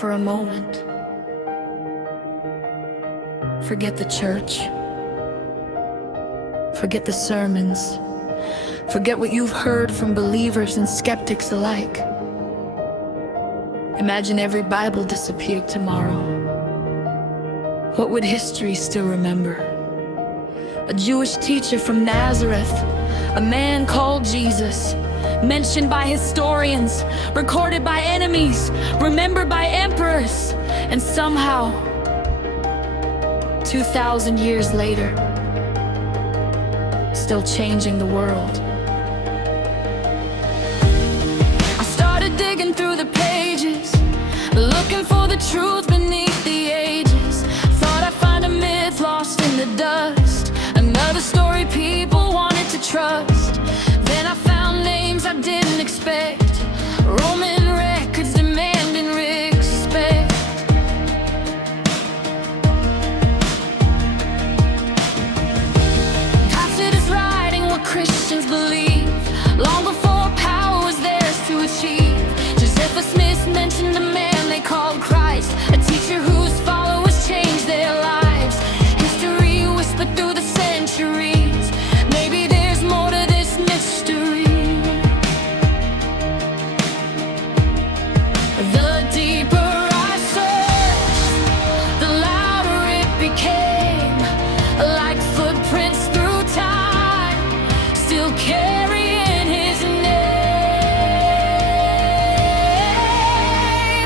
for a moment. Forget the church. Forget the sermons. Forget what you've heard from believers and skeptics alike. Imagine every Bible disappeared tomorrow. What would history still remember? A Jewish teacher from Nazareth, a man called Jesus, mentioned by historians, recorded by enemies, remembered by emperors, and somehow, 2,000 years later, still changing the world. I started digging through the pages, looking for the truth beneath the ages. Thought I'd find a myth lost in the dust, another story people wanted to trust. Then I found names I didn't expect, Roman records demanding respect. Tacitus writing what Christians believe, long before power was theirs to achieve. Josephus Smith mentioned a man they called Christ, a teacher whose followers changed their lives. History whispered through the centuries, maybe there's more to this mystery. The deeper I searched, the louder it became, like footprints through time, still carrying his name.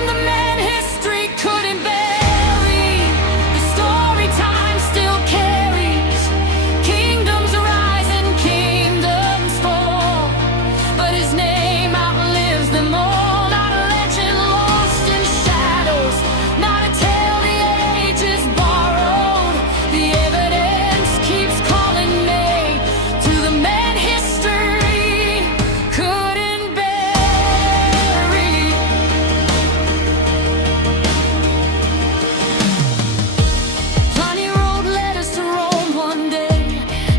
The man history couldn't bury, the story time still carries. Kingdoms rise and kingdoms fall, but his name outlives them all. Not a legend lost in shadows, not a tale the ages borrowed. The evidence keeps calling me to the man history couldn't bury. Pliny wrote letters to Rome one day,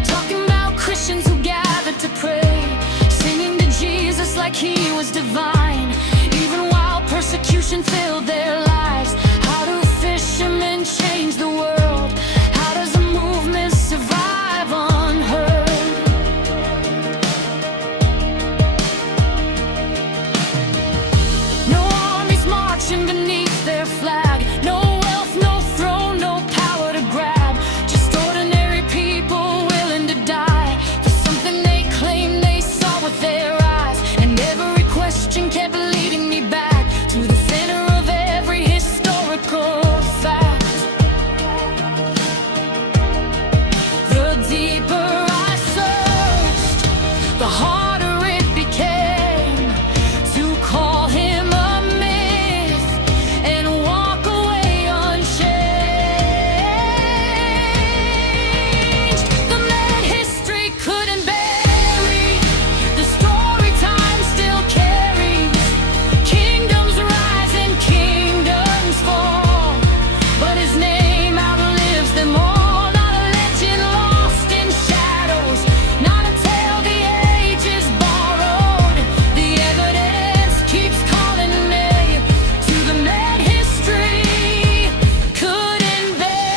talking about Christians who gathered to pray, singing to Jesus like he was divine, even while persecution filled their lives. How do fishermen change the world? How does a movement survive unheard? No armies marching beneath their flag, no wealth, no throne, no power to grab, just ordinary people willing to die for something they claim they saw with their eyes. And every question kept leading me back to the center of every historical fact. The deeper I searched, the harder it became to call him a myth and walk away unchanged. The man history couldn't bury, the story time still carries. Kingdoms rise and kingdoms fall, but his name outlives them all. Not a legend lost in shadows, not a tale the ages borrowed. The evidence keeps calling me to the man history couldn't bury.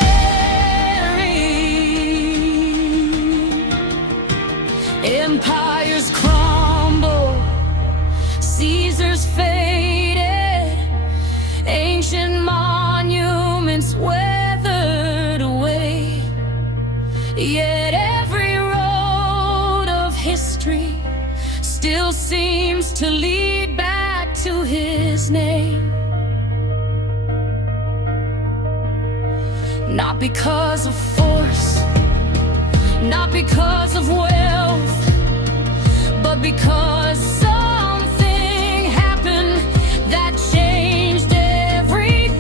Empires crumble, Caesars faded, ancient monuments weathered away. Yet every road of history still seems to lead back to his name. Not because of force, not because of wealth, but because something happened that changed everything.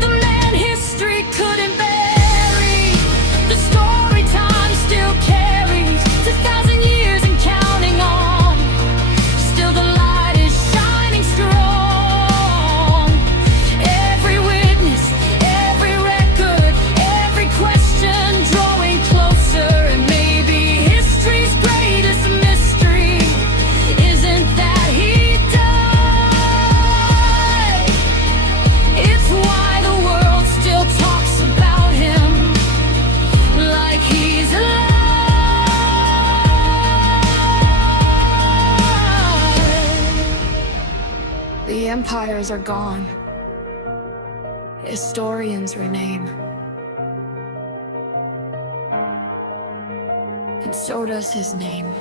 The man history couldn't bury, the story time still carries. 2,000 years and counting on, still the light is shining strong. Every witness, every record, every question drawing closer, and maybe history's greatest mystery The empires are gone. Historians rename. And so does his name.